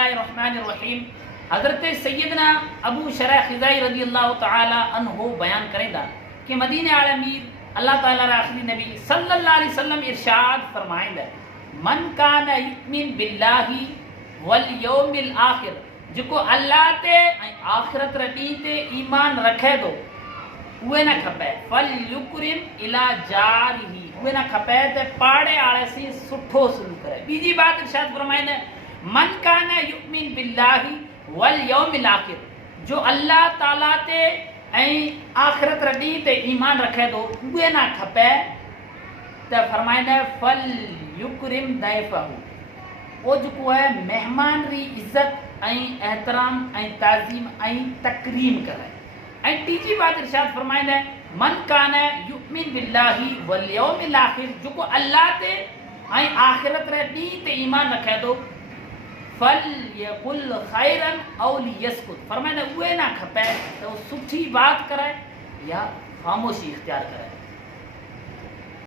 बिस्मिल्लाहिर्रहमानिर्रहीम। हज़रत सैयदना अबू शरह ख़िज़ाई रज़ी अल्लाह तआला अन्हु बयान करेंदा कि मदीने आला मीर अल्लाह ताला रा आखिरी नबी सल्लल्लाहु अलैहि वसल्लम इरशाद फरमाइंदा, मन काना युमिन बिल्लाहि वल यौमिल आखिर, जिको अल्लाह ते आखिरत रे ॾींहं ते ईमान रखे थो उहे न खपे फल युकरिम इला जारिही, उहे न खपे त पाड़े आले से सुठो सलूक करे। बीजी बात इरशाद फरमाइंदा, मन काना युमिन बिल्लाहि वल यौमिल आखिर, जो अल्लाह ताला ते ऐं आखिरत रे ॾींहं ते ईमान रखे थो उहे न खपे त फरमाइंदा फल युकरिम दैफहू, वो जेको है मेहमान री इज्जत ऐं एहतराम ऐं ताज़ीम ऐं तकरीम करे। ऐं तीजी बात इरशाद फरमाइंदा, मन काना युमिन बिल्लाहि वल यौमिल आखिर, जेको अल्लाह ते ऐं आखिरत रे ॾींहं ते ईमान रखे थो फल यकुल खैरन औ लियस्कुत, फरमाइंदा उहे न खपे त वो सुठी बात करे या ख़ामोशी इख्तियार करे।